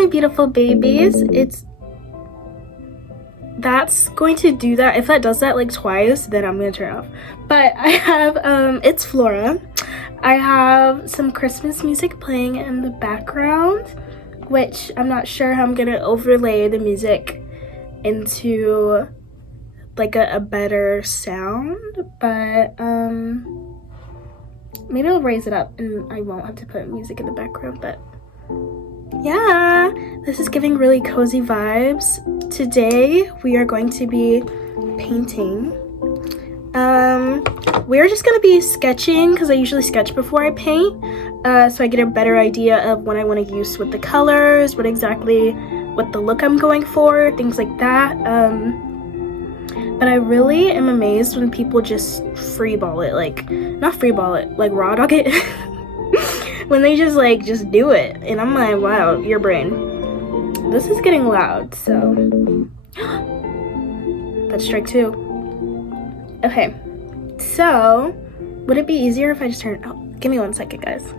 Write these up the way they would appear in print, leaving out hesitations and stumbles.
my beautiful babies. That's going to do that. If that does that like twice, then I'm gonna turn it off. But I have it's Flora. I have some Christmas music playing in the background, which I'm not sure how I'm gonna overlay the music into like a better sound, but maybe I'll raise it up and I won't have to put music in the background. But yeah, this is giving really cozy vibes. Today we are going to be painting. We're just gonna be sketching because I usually sketch before I paint, so I get a better idea of what I want to use with the colors, what the look I'm going for, things like that. But I really am amazed when people just freeball it, like not freeball it, like raw dog it. When they just do it, and I'm like, wow, your brain. This is getting loud, so that's strike 2. Okay, so would it be easier if I just turn? Oh, give me 1 second, guys.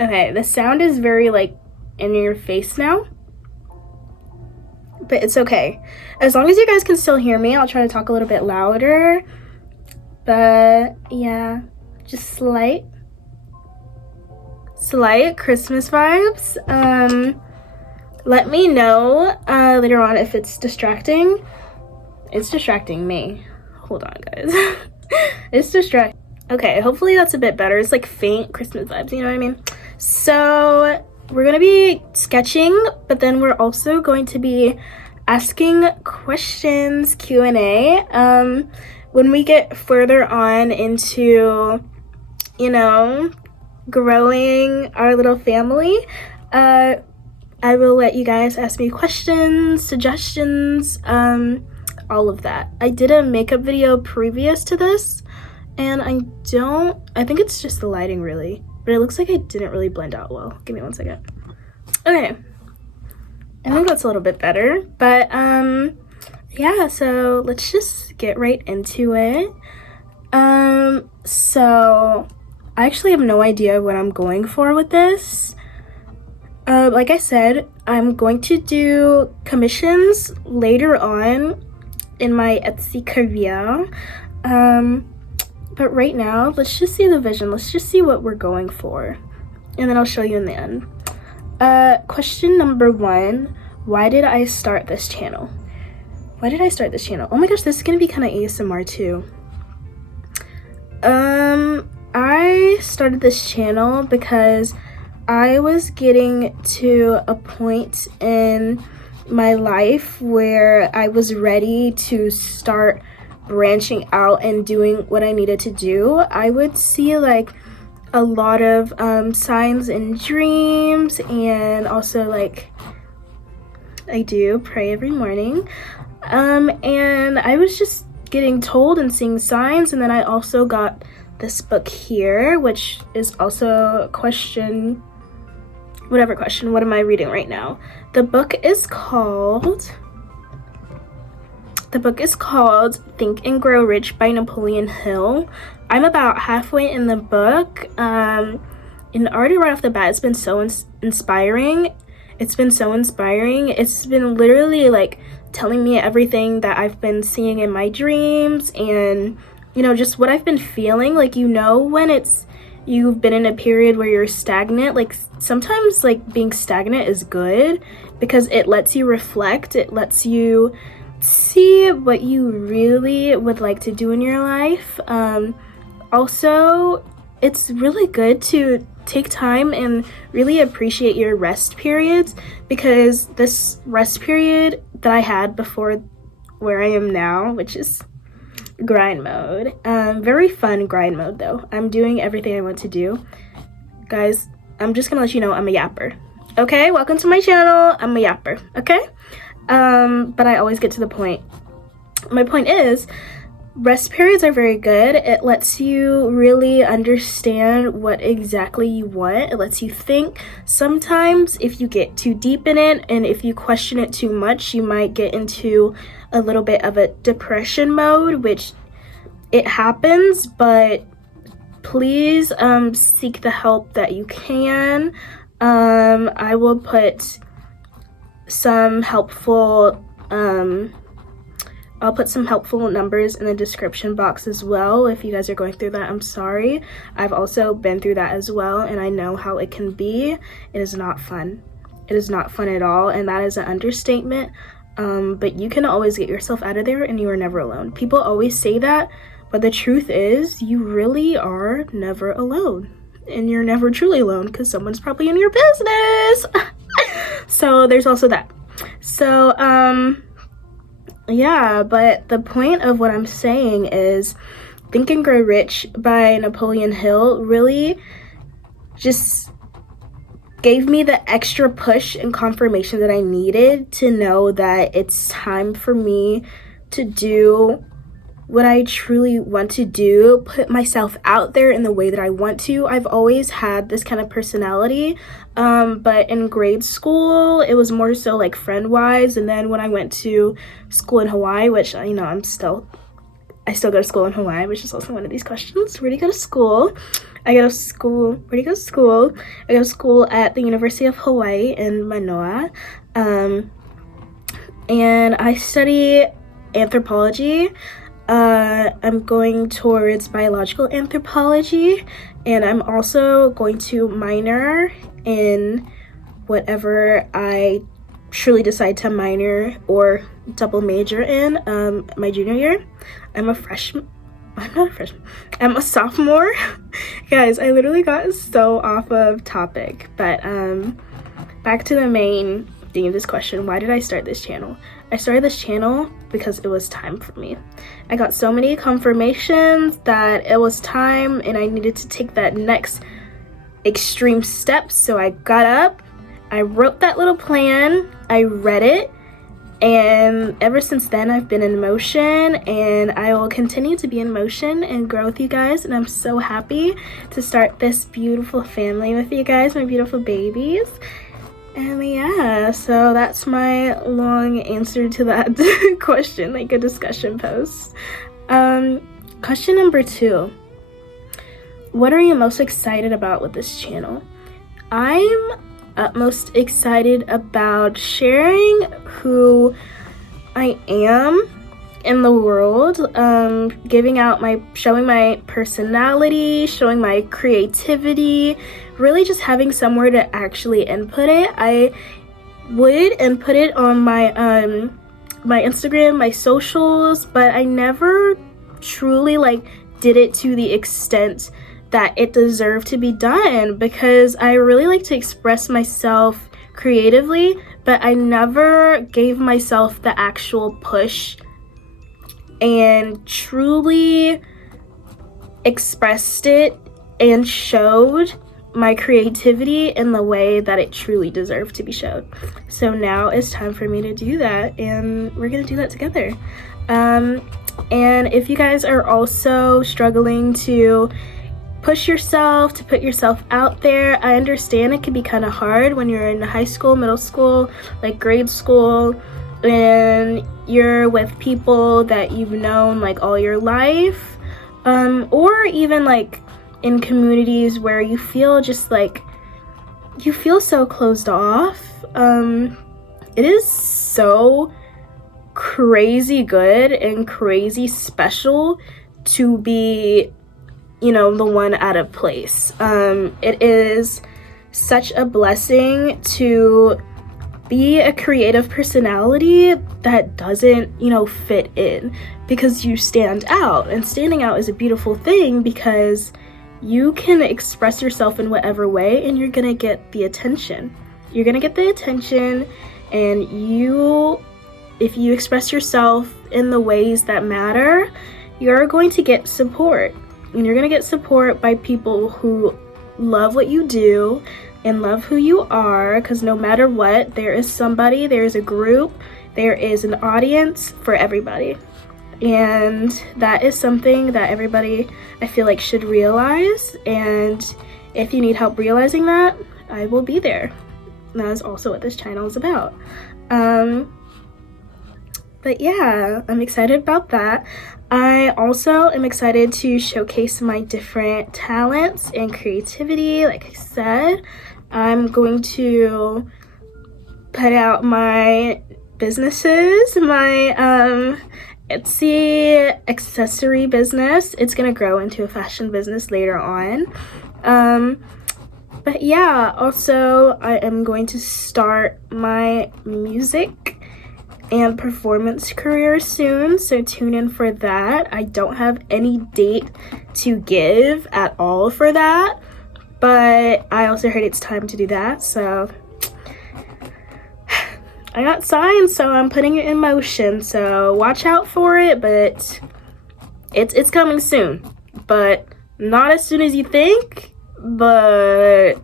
Okay, the sound is very like in your face now, but it's okay. As long as you guys can still hear me, I'll try to talk a little bit louder. But yeah, just slight Christmas vibes. Let me know later on if it's distracting. It's distracting me. Hold on, guys. It's distracting. Okay, hopefully that's a bit better. It's like faint Christmas vibes, you know what I mean? So we're gonna be sketching, but then we're also going to be asking questions, Q&A. When we get further on into, you know, growing our little family, I will let you guys ask me questions, suggestions, all of that. I did a makeup video previous to this, and I think it's just the lighting really, but it looks like I didn't really blend out well. Give me 1 second. Okay, I think that's a little bit better, but yeah, so let's just get right into it. So I actually have no idea what I'm going for with this. Like I said, I'm going to do commissions later on in my Etsy career. But right now, let's just see the vision. Let's just see what we're going for, and then I'll show you in the end. Question number 1, why did I start this channel? Why did I start this channel? Oh my gosh, this is gonna be kind of ASMR too. I started this channel because I was getting to a point in my life where I was ready to start branching out and doing what I needed to do. I would see like a lot of signs in dreams, and also like I do pray every morning, and I was just getting told and seeing signs. And then I also got this book here, which is also a question, whatever question, what am I reading right now? The book is called Think and Grow Rich by Napoleon Hill. I'm about halfway in the book, and already right off the bat, it's been so inspiring. It's been so inspiring. It's been literally like telling me everything that I've been seeing in my dreams, and you know, just what I've been feeling. Like, you know, when you've been in a period where you're stagnant, like sometimes like being stagnant is good because it lets you reflect, it lets you see what you really would like to do in your life. Also, it's really good to take time and really appreciate your rest periods, because this rest period that I had before where I am now, which is grind mode, very fun grind mode though. I'm doing everything I want to do. Guys, I'm just gonna let you know I'm a yapper. Okay, welcome to my channel. I'm a yapper, okay? But I always get to the point. My point is, rest periods are very good. It lets you really understand what exactly you want. It lets you think. Sometimes if you get too deep in it and if you question it too much, you might get into a little bit of a depression mode, which it happens, but please seek the help that you can. I will put some helpful I'll put some helpful numbers in the description box as well. If you guys are going through that, I'm sorry. I've also been through that as well, and I know how it can be. It is not fun. It is not fun at all, and that is an understatement. But you can always get yourself out of there, and you are never alone. People always say that, but the truth is you really are never alone. And you're never truly alone because someone's probably in your business. So there's also that. So yeah, but the point of what I'm saying is Think and Grow Rich by Napoleon Hill really just gave me the extra push and confirmation that I needed to know that it's time for me to do what I truly want to do, put myself out there in the way that I want to. I've always had this kind of personality, but in grade school, it was more so like friend-wise, and then when I went to school in Hawaii, which, you know, I still go to school in Hawaii, which is also one of these questions. Where do you go to school? I go to school at the University of Hawaii in Manoa, and I study anthropology. I'm going towards biological anthropology, and I'm also going to minor in whatever I truly decide to minor or double major in my junior year. I'm a sophomore. Guys, I literally got so off of topic, but back to the main theme of this question. Why did I start this channel? I started this channel because it was time for me. I got so many confirmations that it was time and I needed to take that next extreme step. So I got up, I wrote that little plan, I read it, and ever since then I've been in motion, and I will continue to be in motion and grow with you guys. And I'm so happy to start this beautiful family with you guys, my beautiful babies. And yeah, so that's my long answer to that question, like a discussion post. Question number 2. What are you most excited about with this channel? I'm utmost excited about sharing who I am in the world, showing my personality, showing my creativity, really just having somewhere to actually input it. I would input it on my my Instagram, my socials, but I never truly did it to the extent that it deserved to be done, because I really like to express myself creatively, but I never gave myself the actual push and truly expressed it and showed my creativity in the way that it truly deserved to be showed. So now it's time for me to do that, and we're gonna do that together. And if you guys are also struggling to push yourself, to put yourself out there, I understand it can be kind of hard when you're in high school, middle school, grade school, and you're with people that you've known all your life, or even in communities where you feel just you feel so closed off. It is so crazy good and crazy special to be, the one out of place. It is such a blessing to be a creative personality that doesn't, fit in, because you stand out, and standing out is a beautiful thing because you can express yourself in whatever way and you're gonna get the attention. You're gonna get the attention, and if you express yourself in the ways that matter, you're going to get support. And you're gonna get support by people who love what you do and love who you are, because no matter what, there is somebody, there is a group, there is an audience for everybody. And that is something that everybody, I feel should realize. And if you need help realizing that, I will be there. And that is also what this channel is about. But yeah, I'm excited about that. I also am excited to showcase my different talents and creativity. Like I said, I'm going to put out my businesses, my Etsy accessory business. It's gonna grow into a fashion business later on. But yeah, also I am going to start my music and performance career soon, so tune in for that. I don't have any date to give at all for that, but I also heard it's time to do that, so I got signs, so I'm putting it in motion, so watch out for it. But it's coming soon, but not as soon as you think, but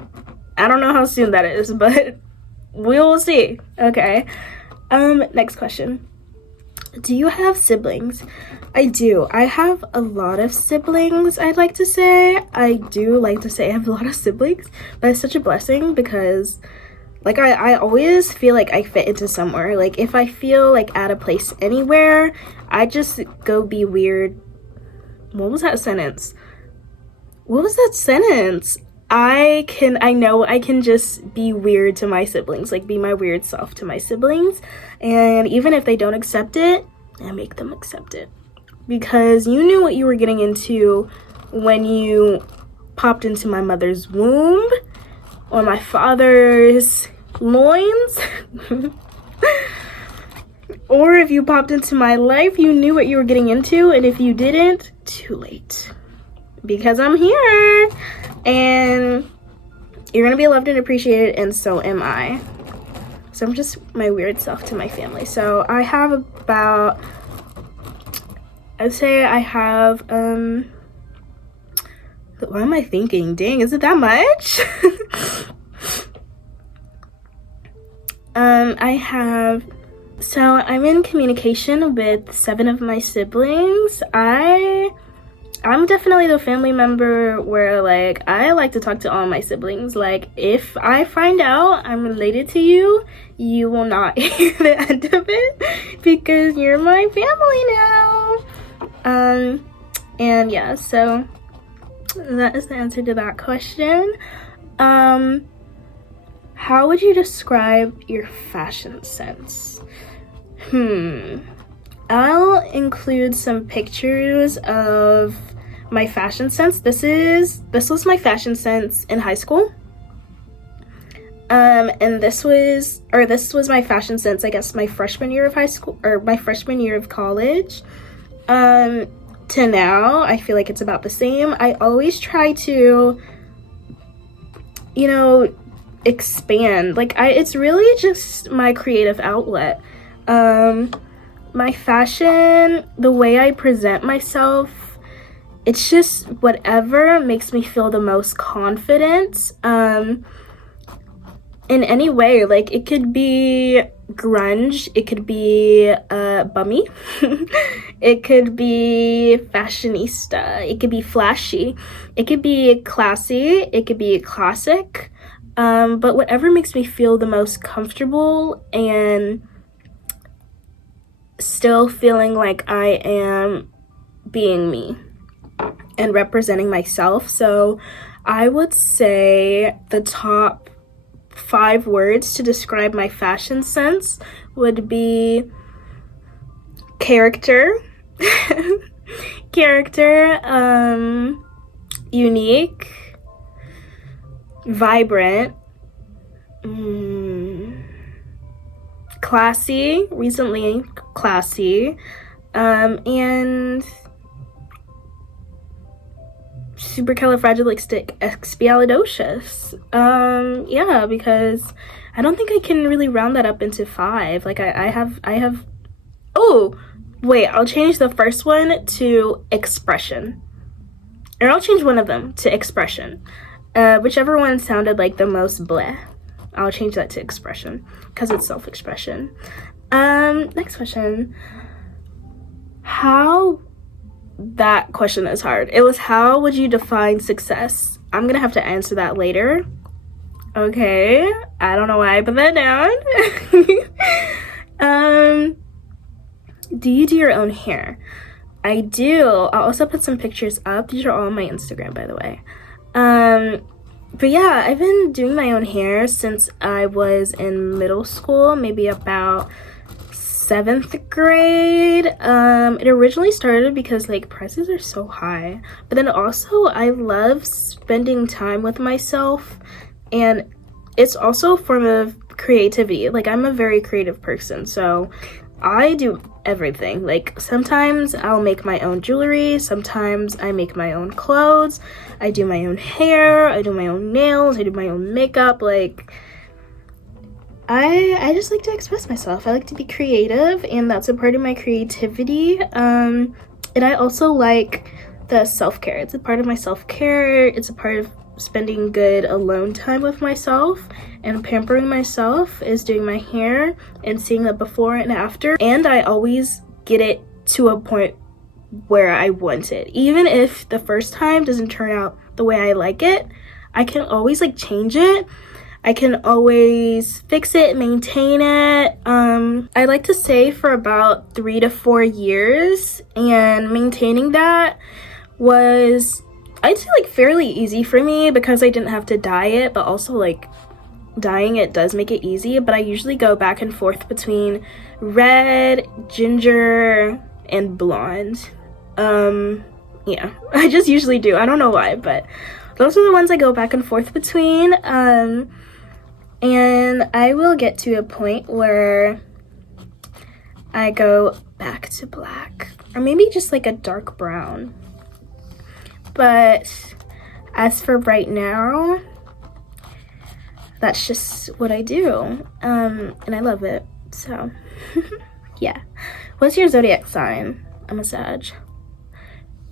I don't know how soon that is, but we'll see. Okay. Next question. Do you have siblings? I do. I have a lot of siblings, I'd like to say. I do like to say I have a lot of siblings, but it's such a blessing because, like, I always feel like I fit into somewhere. Like, if I feel like out of place anywhere, I just go be weird. What was that sentence? I know I can just be weird to my siblings, like be my weird self to my siblings, and even if they don't accept it, I make them accept it, because you knew what you were getting into when you popped into my mother's womb or my father's loins. Or if you popped into my life, you knew what you were getting into, and if you didn't, too late, because I'm here. And you're gonna be loved and appreciated, and so am I. So I'm just my weird self to my family. So I have about, I'd say I have, what am I thinking? Dang, is it that much? So I'm in communication with 7 of my siblings. I'm definitely the family member where, like, I like to talk to all my siblings. Like, if I find out I'm related to you, you will not hear the end of it because you're my family now. And yeah, so that is the answer to that question. How would you describe your fashion sense? I'll include some pictures of my fashion sense. This was my fashion sense in high school. And this was my fashion sense, I guess, my freshman year of high school, or my freshman year of college. To now, I feel like it's about the same. I always try to, expand. Like, it's really just my creative outlet. My fashion, the way I present myself, it's just whatever makes me feel the most confident, in any way. Like, it could be grunge, it could be bummy, it could be fashionista, it could be flashy, it could be classy, it could be classic, but whatever makes me feel the most comfortable and still feeling like I am being me and representing myself. So I would say the top 5 words to describe my fashion sense would be character, unique, vibrant, classy, recently classy, and supercalifragilisticexpialidocious. Yeah, because I don't think I can really round that up into 5. Like, I have oh wait, I'll change the first one to expression, or I'll change one of them to expression, whichever one sounded like the most bleh. I'll change that to expression because it's self-expression. Next question. That question is hard. It was, how would you define success? I'm gonna have to answer that later. Okay, I don't know why I put that down. Do you do your own hair? I do. I'll also put some pictures up. These are all on my Instagram, by the way. But yeah, I've been doing my own hair since I was in middle school, maybe about 7th grade. It originally started because like prices are so high, but then also I love spending time with myself, and it's also a form of creativity. Like, I'm a very creative person, so I do everything. Like, sometimes I'll make my own jewelry, sometimes I make my own clothes, I do my own hair, I do my own nails, I do my own makeup. Like, I just like to express myself. I like to be creative, and that's a part of my creativity. And I also like the self-care. It's a part of my self-care. It's a part of spending good alone time with myself, and pampering myself is doing my hair and seeing the before and after. And I always get it to a point where I want it. Even if the first time doesn't turn out the way I like it, I can always like change it. I can always fix it, maintain it. I like to say for about 3 to 4 years, and maintaining that was, I'd say, like fairly easy for me because I didn't have to dye it, but also like dyeing it does make it easy. But I usually go back and forth between red, ginger, and blonde. Yeah, I just usually do. I don't know why, but those are the ones I go back and forth between. And I will get to a point where I go back to black, or maybe just like a dark brown. But as for right now, that's just what I do, and I love it. So yeah. What's your zodiac sign? I'm a Sag.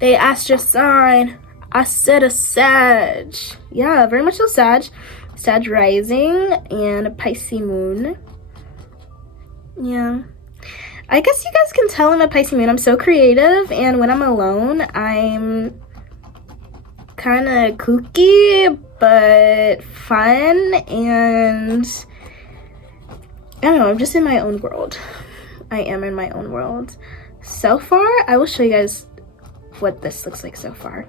They asked your sign, I said a Sag. Yeah, very much a Sag. Sag rising and a Pisces moon. Yeah, I guess you guys can tell I'm a Pisces moon. I'm so creative, and when I'm alone, I'm kind of kooky but fun, and I don't know, I'm just in my own world. I am in my own world. So far, I will show you guys what this looks like so far.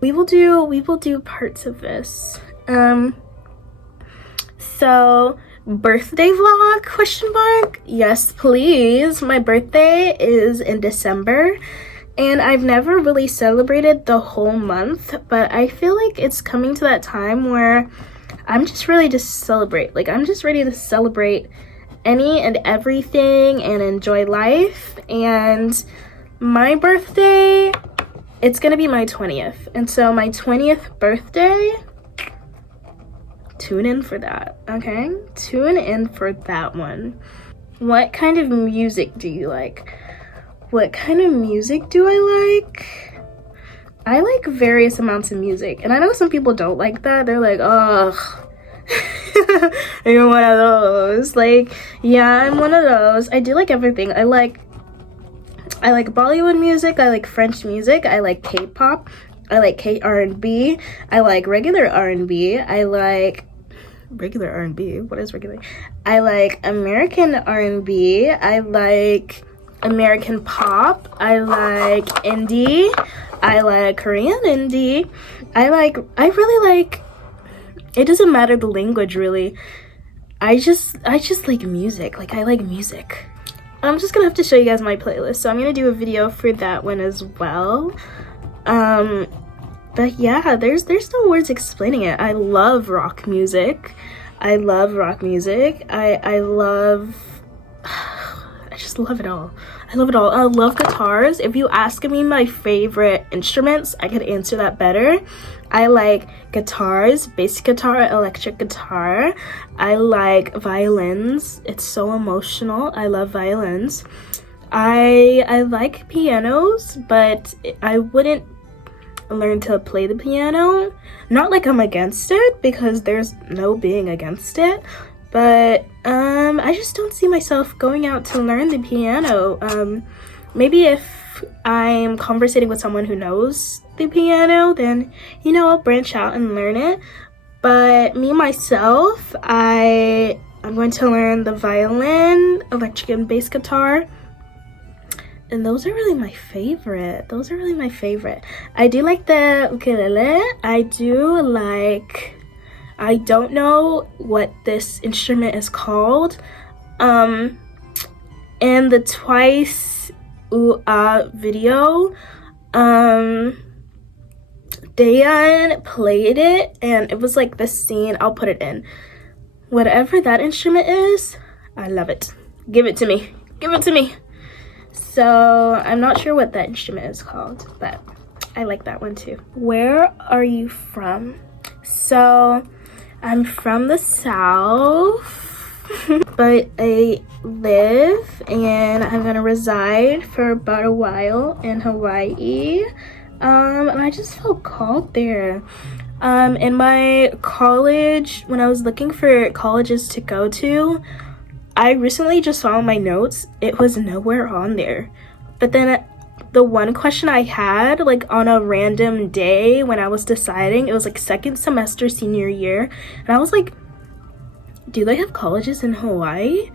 we will do parts of this. So birthday vlog, question mark? Yes, please. My birthday is in December, and I've never really celebrated the whole month, but I feel like it's coming to that time where I'm just ready to celebrate. Like, I'm just ready to celebrate any and everything and enjoy life. And my birthday, it's gonna be my 20th. And so my 20th birthday, tune in for that, okay? Tune in for that one. What kind of music do you like? What kind of music do I like? I like various amounts of music, and I know some people don't like that. They're like, ugh, you're one of those. Like, yeah, I'm one of those. I do like everything. I like Bollywood music, I like French music, I like K-pop, I like R&B, I like regular R&B, I like regular R&B, what is regular? I like American R&B, I like American pop, I like indie, I like Korean indie, I really like, it doesn't matter the language really, I just like music. Like, I like music. I'm just gonna have to show you guys my playlist, so I'm gonna do a video for that one as well. But yeah, there's no words explaining it. I love rock music. I love rock music. I just love it all. I love it all. I love guitars. If you ask me my favorite instruments, I could answer that better. I like guitars, bass guitar, electric guitar. I like violins. It's so emotional. I love violins. I like pianos, but I wouldn't learn to play the piano. Not like I'm against it, because there's no being against it, but I just don't see myself going out to learn the piano. Maybe if I'm conversating with someone who knows the piano, then, you know, I'll branch out and learn it. But me, myself, I'm going to learn the violin, electric and bass guitar, And those are really my favorite. I do like the ukulele. I don't know what this instrument is called. In the Twice video, Dayan played it, and it was like the scene. I'll put it in. Whatever that instrument is, I love it. Give it to me. So I'm not sure what that instrument is called, but I like that one too. Where are you from? So I'm from the South, but I live and I'm gonna reside for about a while in Hawaii. And I just felt called there. In my college, when I was looking for colleges to go to, I recently just saw my notes. It was nowhere on there. But then the one question I had, like on a random day when I was deciding, it was like second semester senior year, and I was like, do they have colleges in Hawaii?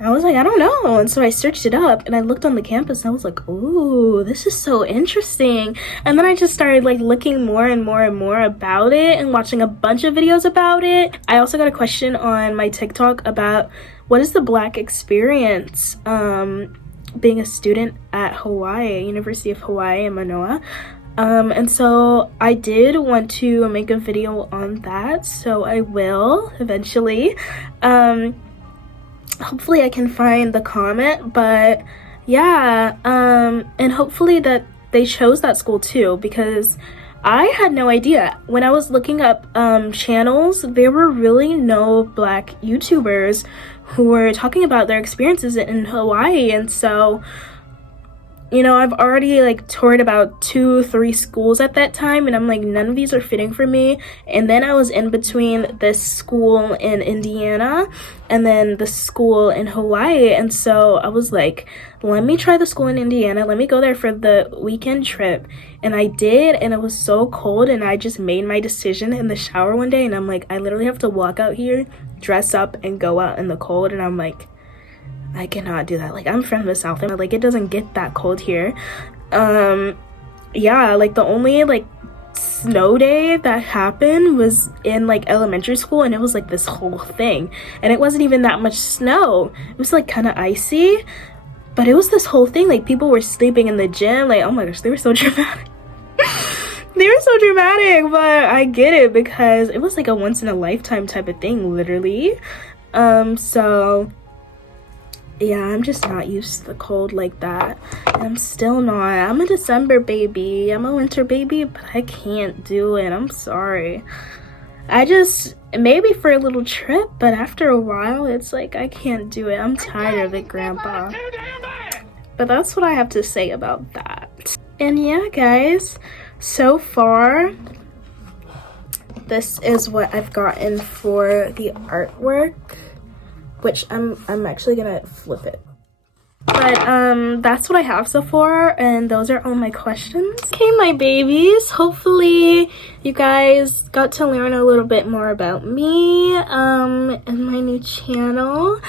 I was like, I don't know. And so I searched it up and I looked on the campus and I was like, ooh, this is so interesting. And then I just started like looking more and more about it and watching a bunch of videos about it. I also got a question on my TikTok about what is the Black experience being a student at Hawaii, University of Hawaii in Manoa. And so I did want to make a video on that, so I will eventually. Hopefully I can find the comment, but yeah, and hopefully that they chose that school too, because I had no idea. When I was looking up channels, there were really no Black YouTubers who were talking about their experiences in Hawaii. And so, you know, I've already like toured about 2-3 schools at that time, and I'm like, none of these are fitting for me. And then I was in between this school in Indiana and then the school in Hawaii, and so I was like, let me try the school in Indiana, let me go there for the weekend trip. And I did, and it was so cold, and I just made my decision in the shower one day, and I'm like, I literally have to walk out here, dress up, and go out in the cold. And I'm like, I cannot do that. Like, I'm from the South, and like, it doesn't get that cold here. Yeah, like the only like snow day that happened was in like elementary school, and it was like this whole thing, and it wasn't even that much snow. It was like kind of icy, but it was this whole thing. Like, people were sleeping in the gym. Like, oh my gosh, they were so dramatic. They were so dramatic, but I get it because it was like a once in a lifetime type of thing, literally. So yeah, I'm just not used to the cold like that. And I'm still not. I'm a December baby. I'm a winter baby, but I can't do it. I'm sorry. I just, maybe for a little trip, but after a while, it's like, I can't do it. I'm tired of it, Grandpa. But that's what I have to say about that. And yeah, guys, so far, this is what I've gotten for the artwork, which I'm actually gonna flip it. But that's what I have so far, and those are all my questions. Okay, my babies, hopefully you guys got to learn a little bit more about me and my new channel.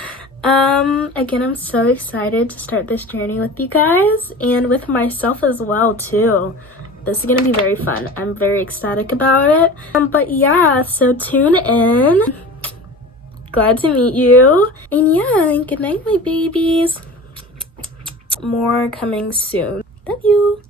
Again, I'm so excited to start this journey with you guys and with myself as well too. This is gonna be very fun. I'm very ecstatic about it. But yeah, so tune in. Glad to meet you. And yeah, good night, my babies. More coming soon. Love you.